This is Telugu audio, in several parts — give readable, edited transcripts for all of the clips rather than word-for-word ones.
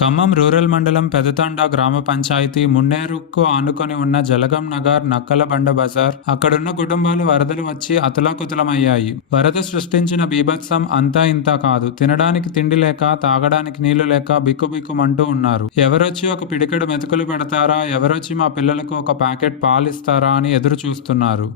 ఖమ్మం రూరల్ మండలం పెదతండా గ్రామ పంచాయతీ మున్నేరుకు ఆనుకొని ఉన్న జలగం నగర్ నక్కలబండ బజార్ అక్కడున్న కుటుంబాలు వరదలు వచ్చి అతలాకుతలమయ్యాయి. వరద సృష్టించిన బీభత్సం అంతా ఇంతా కాదు. తినడానికి తిండి లేక, తాగడానికి నీళ్లు లేక బిక్కుబిక్కుమంటూ ఉన్నారు. ఎవరొచ్చి ఒక పిడికెడు మెతుకులు పెడతారా, ఎవరొచ్చి మా పిల్లలకు ఒక ప్యాకెట్ పాలిస్తారా అని ఎదురు చూస్తున్నారు.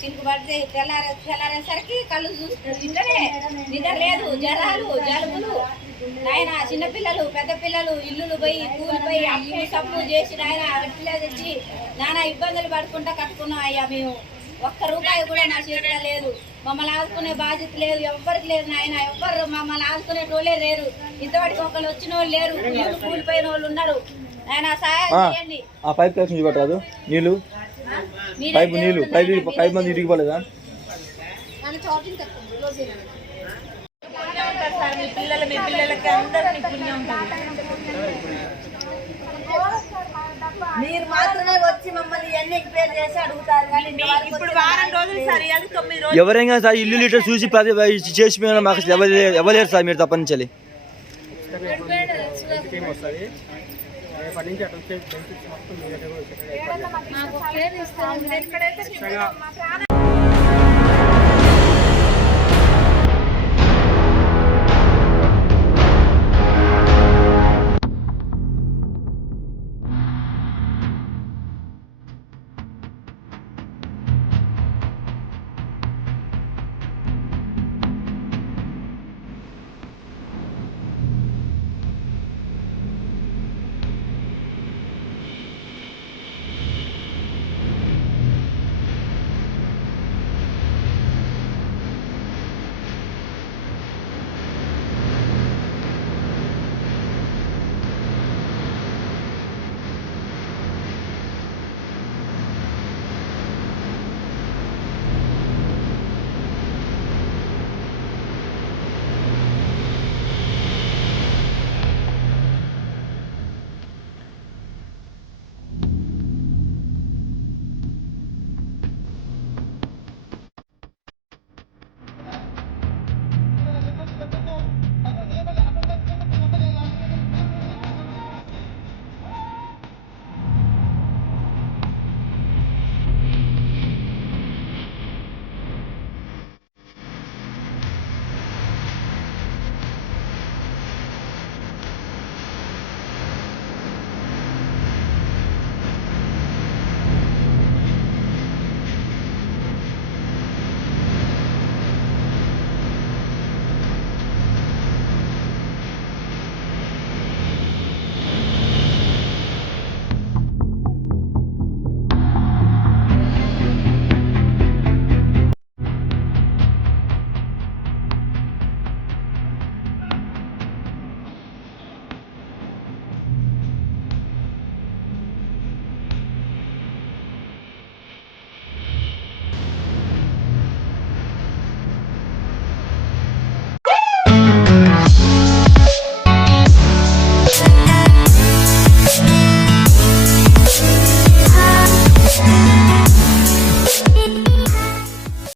చినుకు పడితే తెల్లారేసరికి కళ్ళు చూస్తుంటేనే నిద్ర లేదు, జ్వరాలు, జలుబులు. ఆయన చిన్నపిల్లలు, పెద్ద పిల్లలు ఇల్లులు పోయి కూలిపోయి అప్పు సప్పు చేసి ఆయన అట్లా తెచ్చి నానా ఇబ్బందులు పడుకుంటా కట్టుకున్నాం. అయ్యా మేము ఒక్క రూపాయి కూడా నా చేతిలో లేదు. మమ్మల్ని ఆదుకునే బాధ్యత లేదు, ఎవ్వరికి లేదు నాయన. ఎవ్వరు మమ్మల్ని ఆదుకునే వాళ్ళే లేరు. ఇంతవరకు ఒకళ్ళు వచ్చిన వాళ్ళు లేరు. ఇల్లు కూలిపోయిన వాళ్ళు ఉన్నారు. ఆయన సహాయం చేయండి. నీళ్ళు పైపు నీళ్ళు పైపు మంది ఇరిగిపోలేదా? మీ పిల్లలకి అందరినీ పుణ్యం ఉంటుంది. మీరు మాత్రమే వచ్చి మమ్మల్ని ఎన్ని పేరు చేసి అడుగుతారు కానీ ఇప్పుడు వారం రోజులు సరే 9 రోజులు ఎవరైనా సార్ ఇల్లు లీటర్ చూసి చేసి మాకు ఎవరు సార్ మీరు తప్పనించాలి. మాకు